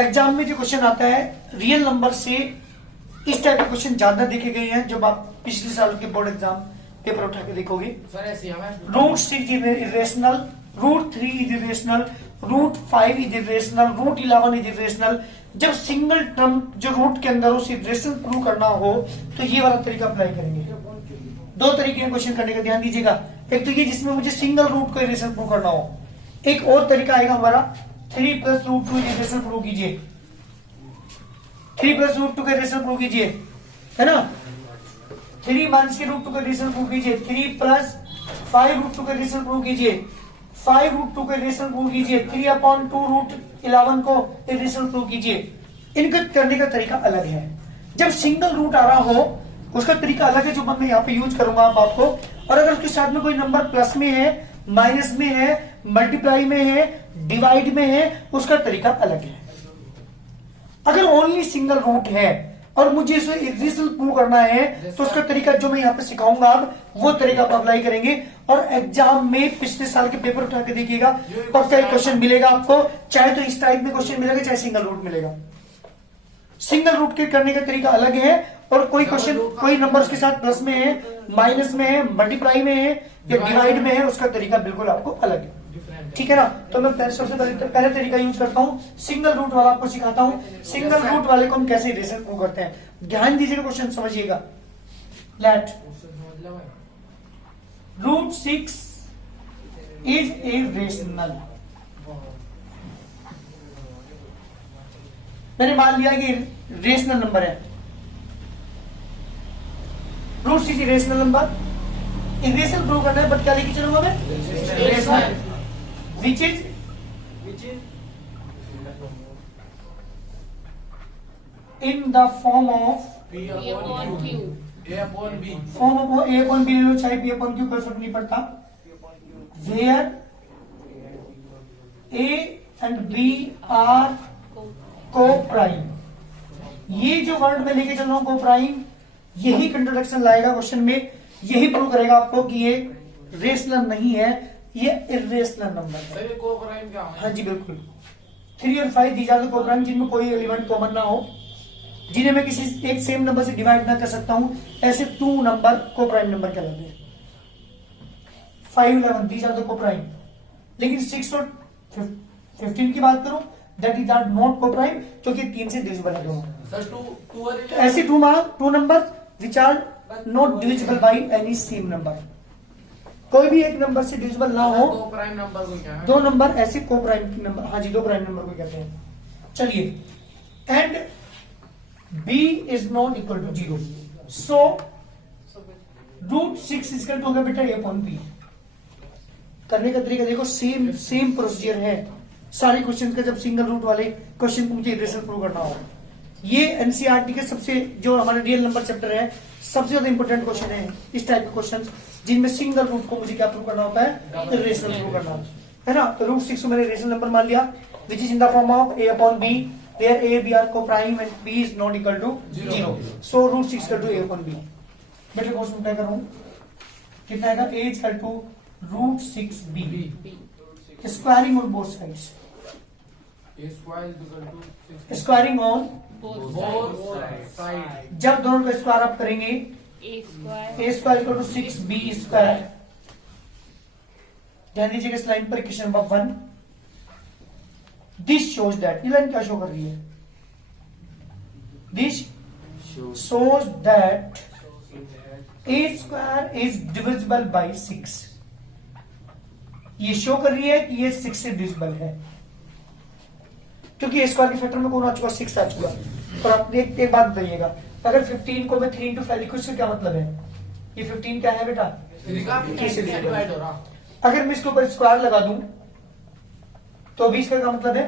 Exam में जो question आता है रियल नंबर से, इस टाइप के क्वेश्चन ज्यादा देखे गए हैं जब आप पिछले साल के बोर्ड एग्जाम पेपर उठा के देखोगे। Root 6 is irrational, root 3 is irrational, root 5 is irrational, root 11 is irrational. जब सिंगल टर्म जो रूट के अंदर उसे इरेशनल प्रूव करना हो तो ये वाला तरीका अप्लाई करेंगे। दो तरीके हैं क्वेश्चन करने का, ध्यान दीजिएगा। एक तो ये जिसमें मुझे सिंगल रूट को इरेशनल प्रूव करना हो, एक और तरीका आएगा हमारा 3 + √2 इरेशनल प्रूव कीजिए, 3 + √2 का इरेशनल प्रूव कीजिए, है ना। 3 - √2 का इरेशनल प्रूव कीजिए, 3 + 5 √2 का इरेशनल प्रूव कीजिए, 5 √2 का इरेशनल प्रूव कीजिए, 3/2 √11 को इरेशनल प्रूव कीजिए। इनका करने का तरीका अलग है। जब सिंगल रूट आ रहा हो उसका तरीका अलग है जो मैं यहाँ पे यूज करूंगा आपको। और अगर उसके साथ में कोई नंबर प्लस में है, माइनस में है, मल्टीप्लाई में है, डिवाइड में है, उसका तरीका अलग है। अगर ओनली सिंगल रूट है और मुझे इसे इरेशनल प्रूव करना है तो उसका तरीका जो मैं यहाँ पे सिखाऊंगा आप वो तरीका आप अप्लाई करेंगे। और एग्जाम में पिछले साल के पेपर उठा के देखिएगा, पक्का एक क्वेश्चन मिलेगा आपको, चाहे तो इस टाइप में क्वेश्चन मिलेगा, चाहे सिंगल रूट मिलेगा। सिंगल रूट के करने का तरीका अलग है और कोई क्वेश्चन कोई नंबर के साथ प्लस में है, माइनस में है, मल्टीप्लाई में है या डिवाइड में है, उसका तरीका बिल्कुल आपको अलग है। ठीक है ना। तो मैं सबसे पहले तरीका यूज करता हूं, सिंगल रूट वाला आपको सिखाता हूं। सिंगल रूट वाले को हम कैसे इरेशनल प्रूव करते हैं, ध्यान दीजिएगा, क्वेश्चन समझिएगा। Let root 6 is irrational. मैंने मान लिया कि रेशनल नंबर है, root 6 irrational number, irrational prove करना है, बट क्या लेके चलूंगा मैं, rational, which is in the form of A/Q. Form of A/B ले लो, चाहे B/Q, कोई फर्क नहीं पड़ता। where A and B are co-prime। ये जो वर्ड मैं लेके चल रहा हूं co-prime, यही कंट्रोडक्शन लाएगा क्वेश्चन में, यही प्रूव करेगा आपको कि ये रेशनल नहीं है, ये इरेशनल नंबर है। सर को-प्राइम क्या है? हाँ जी बिल्कुल। 3 और 5 दीज आर द को-प्राइम, जिनमें कोई एलिमेंट कॉमन ना हो, जिन्हें मैं किसी एक सेम नंबर से डिवाइड ना कर सकता हूं, ऐसे 2 नंबर को-प्राइम नंबर कहलाते हैं। 5, 11 दीज आर द को-प्राइम। लेकिन 6 और 15 की बात करूं, that is are not coprime, क्योंकि 3 से डिविजिबल है दोनों। सर तो ऐसे 2 number which are not divisible by any same number. कोई भी एक नंबर से डिविजिबल ना हो, को-प्राइम नंबर को क्या है? 2 नंबर ऐसे को-प्राइम नंबर, हाँ जी 2 प्राइम नंबर को कहते हैं। चलिए, and b is not equal to 0, so root 6 is equal to होगा बेटा A/B। करने का तरीका देखो, सेम प्रोसीजर है सारे क्वेश्चन का। जब सिंगल रूट वाले क्वेश्चन को मुझे इरेशनल प्रूव करना हो, ये एनसीईआरटी के सबसे जो हमारे रियल नंबर चैप्टर है सबसे ज्यादा इंपॉर्टेंट क्वेश्चन है इस टाइप के क्वेश्चन, जिनमें सिंगल रूट को मुझे क्या प्रूव करना होता है, इरेशनल प्रूव करना है ना। तो रूट 6 को मैंने इरेशनल नंबर मान लिया, which is in the form of A/B, where A, B are coprime and B is not equal to 0, so root 6 equal to A/B। बेटे क्वेश्चन क्या करूं, कितना आएगा, A is equal to root 6B, squaring on both sides, squaring on both side. जब दोनों का square आप करेंगे, A square A square equal to 6B square. ध्यान दीजिएगा इस लाइन पर, question number 1, this shows that, ये लाइन क्या शो कर रही है, this shows that A square is divisible by 6। ये शो कर रही है कि ये 6 से डिविजिबल है, क्योंकि A स्क्वायर के फैक्टर में कौन आ चुका, 6 आ चुका। और आप एक बात बताइएगा, अगर 15 को मैं 3 × 5 लिखूं, इससे क्या मतलब है, ये 15 क्या है बेटा, कैसे डिवाइड हो रहा। अगर मैं इसके ऊपर स्क्वायर लगा दूं तो भी इसका क्या मतलब है,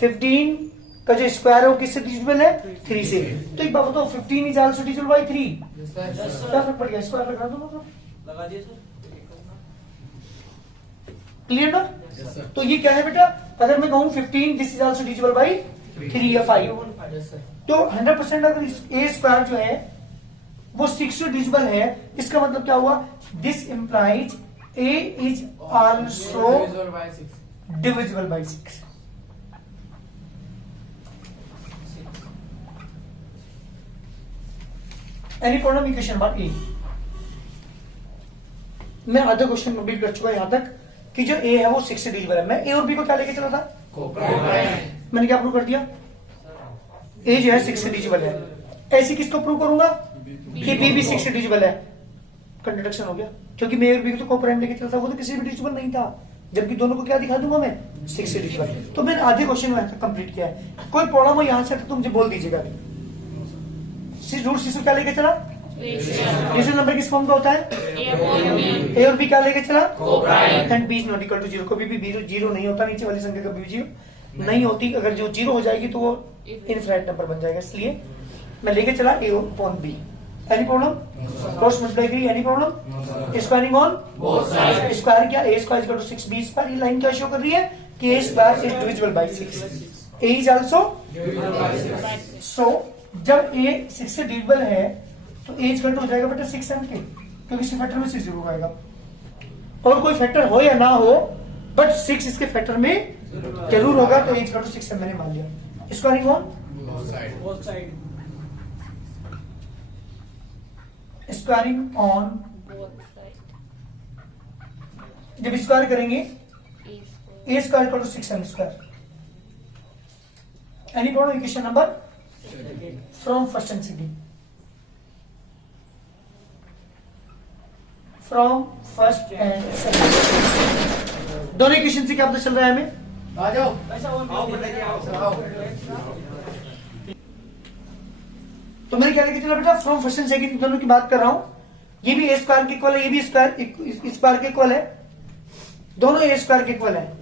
15 का जो स्क्वायर है वो किससे डिविजिबल है, 3 से। तो एक बात बताओ, 15 इज आल्सो डिविजिबल बाय 3, क्या फर्क पड़ गया, स्क्वायर लगा दो ना, लगा दिए सर। क्लियर ना। तो ये क्या है बेटा, अगर मैं कहूं 15 this is also divisible by 3 या 5, तो 100% अगर A स्क्वायर जो है वो 6 से डिविजिबल है, इसका मतलब क्या हुआ, this implies A is also divisible by 6। Any problem? Equation number ए। मैं आधा क्वेश्चन कंप्लीट कर चुका यहां तक कि जो ए है वो 6 से डिविजिबल है। मैं ए और बी को क्या लेके चला था? मैंने क्या प्रूव कर दिया? ए जो है 6 से डिविजिबल है। ऐसे किसको प्रूव करूंगा कि बी भी 6 से डिविजिबल है? कंट्रडिक्शन हो गया, क्योंकि मैं और बी को तो कोप्राइम लेके चलता, वो तो किसी भी डिविजिबल नहीं था, जबकि दोनों को क्या दिखा दूंगा मैं? 6 से डिविजिबल। तो मैंने आधे क्वेश्चन में कंप्लीट किया है। कोई प्रॉब्लम हो यहां से तो मुझे बोल दीजिएगा। रूट सी क्या लेके चला? रेशनल नंबर किस फॉर्म का होता है? ए और बी क्या लेके चला? And B is not equal to 0। कभी भी बी जीरो नहीं होता, नीचे वाली संख्या कभी भी जीरो नहीं होती। अगर जो 0 हो जाएगी तो वो इनफिनिट नंबर बन जाएगा, इसलिए मैं लेके चला A upon B. Any problem? Cross multiply, any problem? Squaring on square क्या? A square equal to 6b square. ये लाइन क्या शो कर रही है कि A square is divisible by 6। A is also so जब ए 6 से डिविजिबल है तो ए इक्वल टू हो जाएगा बेटा 6 एम के, क्योंकि इसके फैक्टर में 6 जरूर आएगा। और कोई फैक्टर हो या ना हो, बट 6 इसके फैक्टर में जरूर होगा, तो ए इक्वल टू 6 एम मैंने मान लिया। स्क्वायरिंग ऑन स्क्वायरिंग ऑन, जब स्क्वायर करेंगे A square equal to 6 M square. Any problem? Equation number from first and second, from first and second दोनों इक्वेशन से क्या पता चल रहा है हमें? आ जाओ। तो मैंने क्या लेके चला बेटा? फ्रॉम फर्स्ट एंड सेकंड दोनों की बात कर रहा हूं। ये भी ए स्क्वायर के इक्वल है, ये भी स्क्वायर के इक्वल है, दोनों ए स्क्वायर के इक्वल है।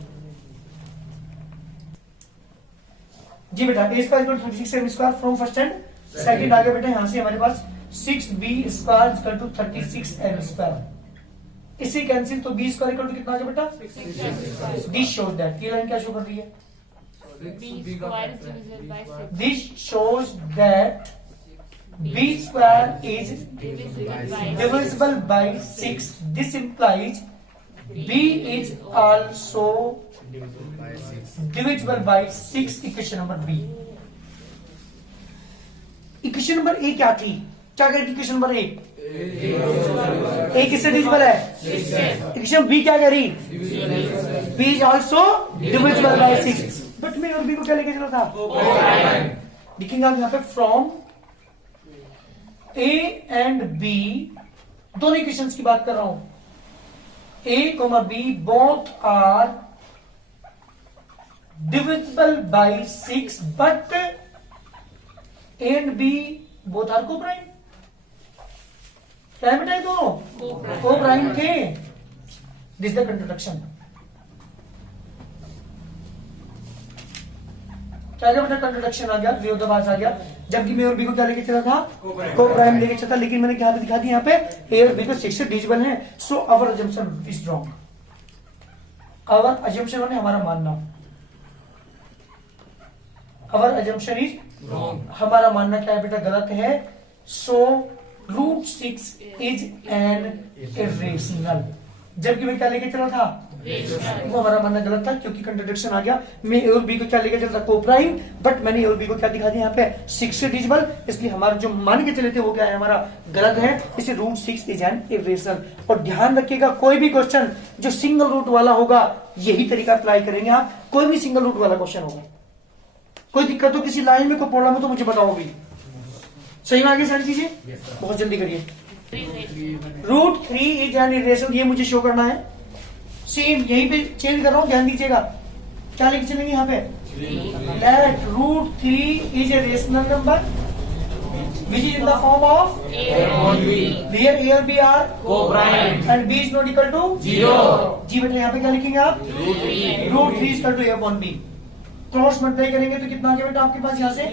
जी बेटा, A square equal to 6 M square from first and second आ गया बेटा। यहां से हमारे पास 6b square equal to 36 M square. इसे कैंसिल, तो बी स्क्वायर इक्वल टू कितना आ गया बेटा? दिस शोज दैट, ये लाइन क्या शो कर रही है? This shows that b square is divisible by 6. This implies b is also divisible by 6. Equation number B. Equation number A क्या थी? क्या कह रही थी इक्वेशन नंबर ए? ए किससे डिविजिबल है? इक्वेशन बी क्या कह रही? B is also divisible by 6। But मैं और बी को क्या लेके चला था? लिखेंगे आप यहाँ पे फ्रॉम ए एंड बी, दोनों इक्वेशंस की बात कर रहा हूं। A comma B both are divisible by 6, but A and B both are coprime. क्या है बेटा? दोनों कोप्राइम थे। This is the contradiction. क्या बेटा? कंट्रोडक्शन आ गया, विरोधाभास आ गया। जबकि मैं और बी को क्या लेके चला था? कोप्राइम लेके चला था, लेकिन मैंने क्या दिखा दिया यहाँ पे? ए और बी तो 6 से डिविजिबल है। So our assumption is wrong. Our assumption माने हमारा मानना, अवर अजम्पशन इज हमारा मानना क्या है बेटा? गलत है। So root 6 is an irrational. जबकि मैं क्या लेके चला था? वो हमारा मानना गलत था, क्योंकि कंट्रडिक्शन आ गया। मैं ए और बी को क्या लेके चलता? कोप्राइम, बट मैंने ए और बी को क्या दिखा दिया यहाँ पे? 6 से डिविजिबल। इसलिए हमारा जो मान के चले थे वो क्या है? हमारा गलत है। इसे रूट 6 इज एन इरेशनल। और ध्यान रखिएगा, कोई भी क्वेश्चन जो सिंगल रूट वाला होगा यही तरीका अप्लाई करेंगे आप। कोई भी सिंगल रूट वाला क्वेश्चन होगा, कोई दिक्कत हो, किसी लाइन में कोई प्रॉब्लम हो तो मुझे बताओ भी। सही में आगे सारी चीजें बहुत जल्दी करिए। रूट 3 इज एन इरेशनल, ये मुझे शो करना है। सेम यहीं पे चेंज कर रहा हूं, ध्यान दीजिएगा। क्या लिख चलेंगे यहाँ पे? Let root 3 is a rational number which is in the form of where A और B are coprime and B is not equal to 0। जी बेटा, यहाँ पे क्या लिखेंगे आप? Root 3 is equal to A upon B. Cross multiply करेंगे तो कितना आ गया बेटा आपके पास? यहाँ से A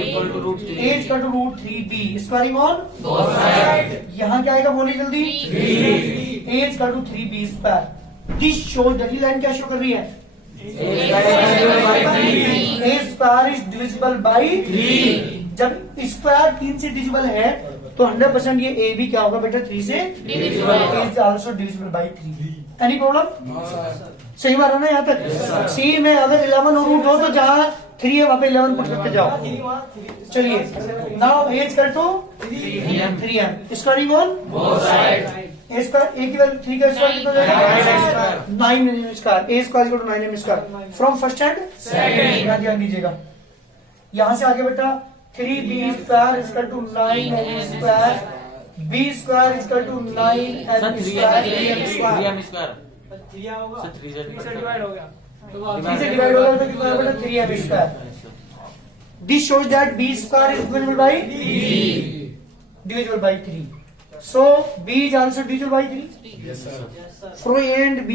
equal to root 3b। Squaring on यहाँ क्या आएगा? बोलिए जल्दी। A equal to 3b square. This shows that, line क्या शो कर रही है? A square is divisible by 3। जब स्क्वायर 3 से डिविजिबल है तो 100% ये ए भी क्या होगा बेटा? 3 से divisible. Is also divisible by 3। Any problem? सही बात है ना यहाँ तक? सेम है। अगर 11 और रूट हो तो जहां 3 है, वहां पे 11 पुट करके जाओ। चलिए, now a is equal to 3m squaring on a square, a की वैल्यू 3 का स्क्वायर कितना हो जाएगा 9m square, a square equal to 9m square from first and second. ध्यान दीजिएगा, यहां से आगे बेटा 3b square is equal to 9m square, b square is equal to 9m square, 3 से डिवाइड हो गया तो कितना है बेटा 3m square. This shows that b square is divisible bye d, 3. So b is also divisible by 3. Yes, sir. So a and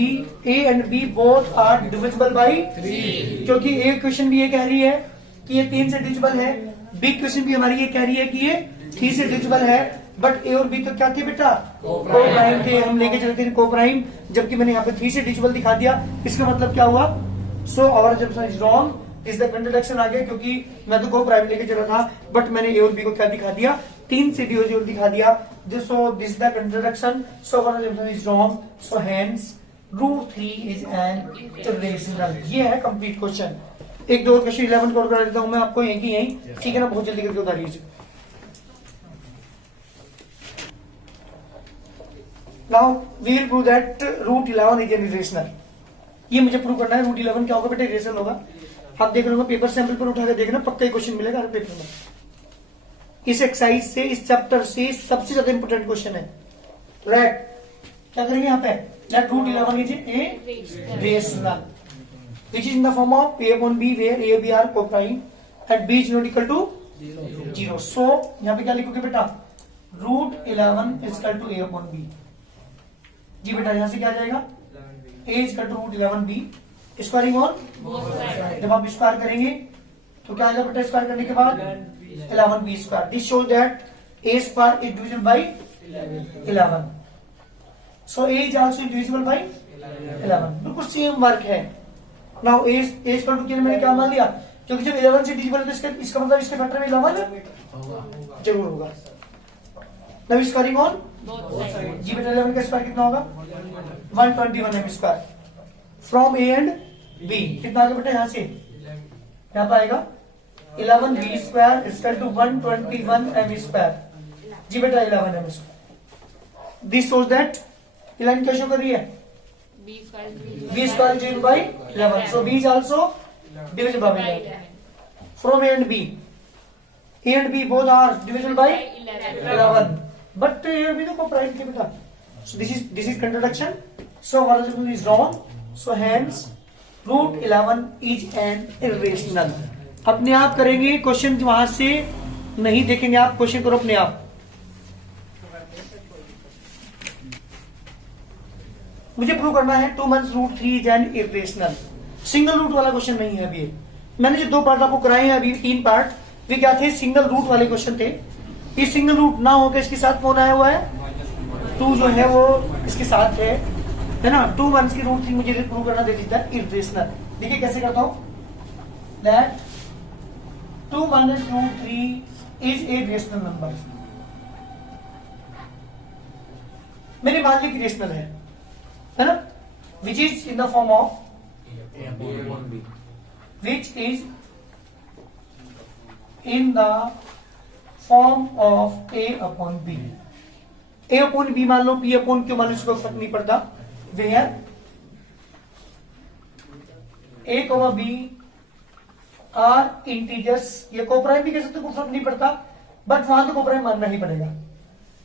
b both are divisible by 3. क्योंकि a question भी ये कह रही है कि ये 3 से डिविजिबल है, b क्वेश्चन भी हमारी ये कह रही है कि ये 3 से डिविजिबल है, बट a और b तो क्या थे बेटा को प्राइम थे, हम लेके चलते थे को प्राइम, जबकि मैंने यहाँ पे 3 से डिविजिबल दिखा दिया। इसका मतलब क्या हुआ, so our assumption is wrong, इस द कंट्रडिक्शन आ गया, क्योंकि मैं तो को प्राइम लेके चला था, बट मैंने a और b को क्या दिखा दिया 3 से डिविजिबल दिखा दिया। So this is the contradiction. So our assumption is wrong. So hence √3 is an irrational. ये है कंप्लीट क्वेश्चन। एक दो क्वेश्चन 11 को करा देता हूं मैं आपको यहीं की यहीं, ठीक है ना, बहुत जल्दी करके उतारिए। Now we will prove that √11 is an irrational. ये मुझे प्रूव करना है, √11 क्या होगा बेटा, irrational होगा। आप देख लो पेपर सैंपल पर उठा के देखना, पक्का ही क्वेश्चन मिलेगा हर पेपर में। इस एक्सरसाइज से, इस चैप्टर से सबसे ज्यादा इंपोर्टेंट क्वेश्चन है। राइट, क्या करेंगे यहाँ पे, let √11 is a rational which is in the form of a upon b where a b are co-prime and b is not equal to 0. So यहाँ पे क्या लिखोगे बेटा, √11 is equal to a upon b। जी बेटा, यहाँ से क्या आ जाएगा, a is equal to √11b squaring on, जब आप स्क्वायर करेंगे तो क्या आएगा बेटा, स्क्वायर करने के बाद 11b square. This shows that a square is divisible by 11. So a is also divisible by 11. बिल्कुल सेम वर्क है। Now a square टू मैंने क्या मान लिया, क्योंकि जब 11 से डिविजिबल है तो इसका मतलब इसके फैक्टर में 11 जरूर होगा। Now स्क्वायरिंग ऑन जी बेटा, 11 का स्क्वायर कितना होगा 121m square from a and b, कितना आगे बेटा, यहाँ से यहाँ पर आएगा 11b square equal to 121m square. जी बेटा 11m square. This shows that 11 क्या शो कर रही है, b square divided by 11, so b is also divisible by 11 from a and b both are divisible by 11, but a और b तो prime थे बेटा। So this is contradiction, so our assumption is wrong, so hence √11 is an irrational. अपने आप करेंगे question, वहां से नहीं देखेंगे आप, क्वेश्चन करो अपने आप। मुझे प्रूव करना है 2 months √3 is an irrational. Single root वाला क्वेश्चन नहीं है अभी। मैंने जो 2 पार्ट आपको कराए हैं अभी, 3 पार्ट, वे क्या थे, सिंगल रूट वाले क्वेश्चन थे। ये सिंगल रूट ना होकर इसके साथ कौन आया हुआ है, 2 जो है वो इसके साथ है ना। 2 months की √3 मुझे प्रूव करना दे देता है इर्रेशनल। देखिए कैसे करता हूं, that 2 minus √3 is a rational number। मेरी मान ली कि रेशनल है ना, which is in the form of which is in the form of a upon b। a upon b मान लो, p upon q मान लो, इसको फर्क नहीं पड़ता। where a, b are integers, ये कोप्राइम भी कह सकते, कोई फर्क नहीं पड़ता, बट वहां तो कोप्राइम मानना ही पड़ेगा,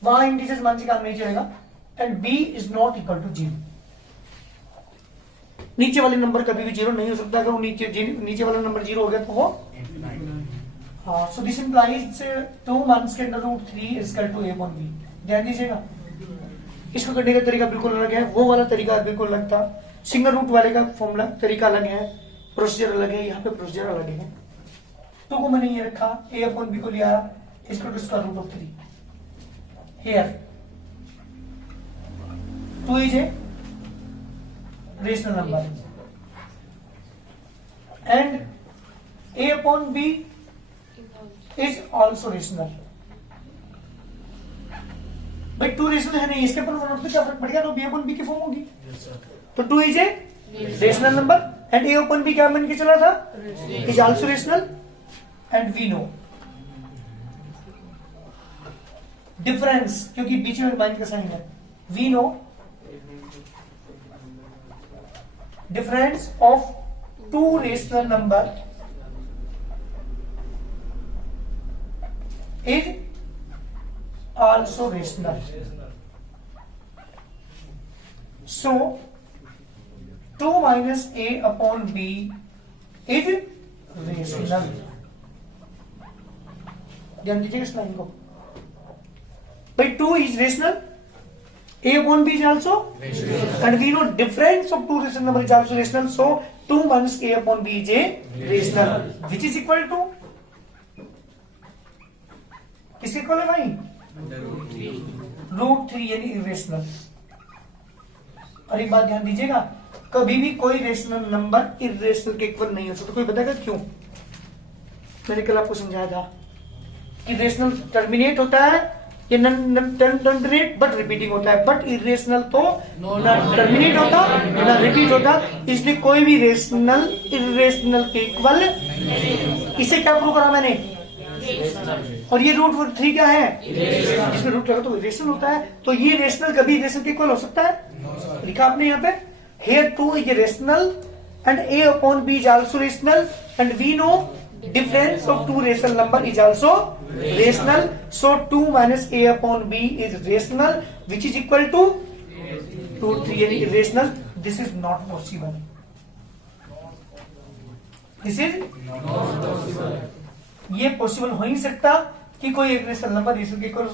वहां इंटीजर्स मान से काम नहीं चलेगा। And b is not equal to 0। नीचे वाले नंबर कभी भी 0 नहीं हो सकता, अगर वो नीचे वाला नंबर 0 हो गया तो वो हाँ। सो दिस इंप्लाइज 2 months के अंदर √3 is equal to a upon b। ध्यान दीजिएगा, इसको करने का तरीका बिल्कुल अलग है, वो वाला तरीका बिल्कुल अलग था। सिंगल रूट वाले का फॉर्मूला तरीका अलग है, प्रोसीजर अलग है, यहाँ पे प्रोसीजर अलग है। तो को मैंने ये रखा, a upon b को लिया इसको to square root of 3 here. 2 is a rational number and a upon b is also rational. भाई 2 रेशनल है नहीं, इसके ऊपर तो क्या फर्क पड़ेगा, तो b upon b की फॉर्म होगी। तो 2 is a rational number and A upon B क्या बन के चला था, is also rational and we know difference, क्योंकि बीच में माइनस का साइन है, वी नो difference of two rational number is also rational. So 2 minus a upon b is rational. ध्यान दीजिएगा इस लाइन को भाई, 2 is rational, a upon b is also rational, and we know difference of two rational number is also rational, so 2 minus a upon b is a rational, which is equal to किसके equal है भाई, √3 यानी irrational. और एक बात ध्यान दीजिएगा, कभी भी कोई रेशनल नंबर इरेशनल के इक्वल नहीं हो सकता। कोई बताएगा क्यों? मैंने कल आपको समझाया था कि रेशनल टर्मिनेट होता है, ये नॉन टर्मिनेट बट रिपीटिंग होता है, बट इरेशनल तो ना टर्मिनेट होता ना रिपीट होता, इसलिए कोई भी रेशनल इरेशनल के इक्वल। इसे क्या प्रूव करा मैंने, और ये √3 क्या है, इसमें रूट लगा तो रेशनल होता है, तो ये रेशनल कभी रेशनल के इक्वल हो सकता है। लिखा आपने यहाँ पे, here 2 is rational and a upon b is also rational, and we know difference of two rational number is also rational, so 2 minus a upon b is rational, which is equal to √3 यानी irrational. This is not possible. This is ये possible हो ही सकता कि कोई एक rational number rational के equal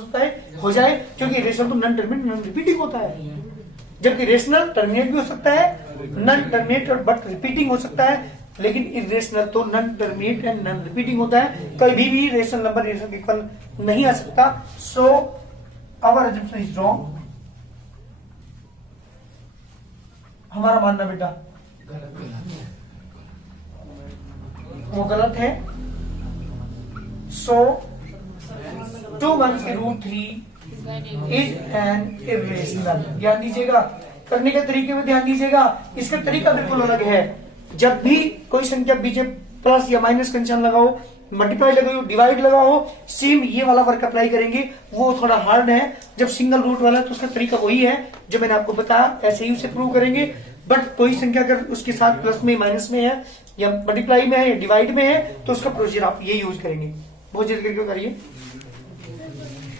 हो जाए, क्योंकि रेशनल तो नॉन टर्मिनेट नॉन रिपीटिंग होता है, जबकि रेशनल टर्मिनेट भी हो सकता है, नॉन टर्मिनेट बट रिपीटिंग हो सकता है, लेकिन इरेशनल तो non terminate and non repeating होता है। कभी भी रेशनल नंबर रेशनल के इक्वल नहीं आ सकता, so our assumption is wrong. हमारा मानना बेटा वो गलत है। So 2 minus √3 is an irrational. ध्यान दीजिएगा, करने के तरीके में ध्यान दीजिएगा, इसका तरीका बिल्कुल अलग है। जब भी कोई संख्या बीच में प्लस या माइनस का निशान लगाओ, मल्टीप्लाई लगाओ, डिवाइड लगाओ, सेम ये वाला वर्क अप्लाई करेंगे। वो थोड़ा हार्ड है, जब सिंगल रूट वाला तो उसका तरीका वही है जो मैंने आपको बताया, ऐसे ही उसे प्रूव करेंगे। बट कोई संख्या अगर उसके साथ प्लस में माइनस में है या मल्टीप्लाई में है या डिवाइड में है, तो उसका प्रोसीजर आप ये यूज करेंगे। बहुत जल्दी करके करिए।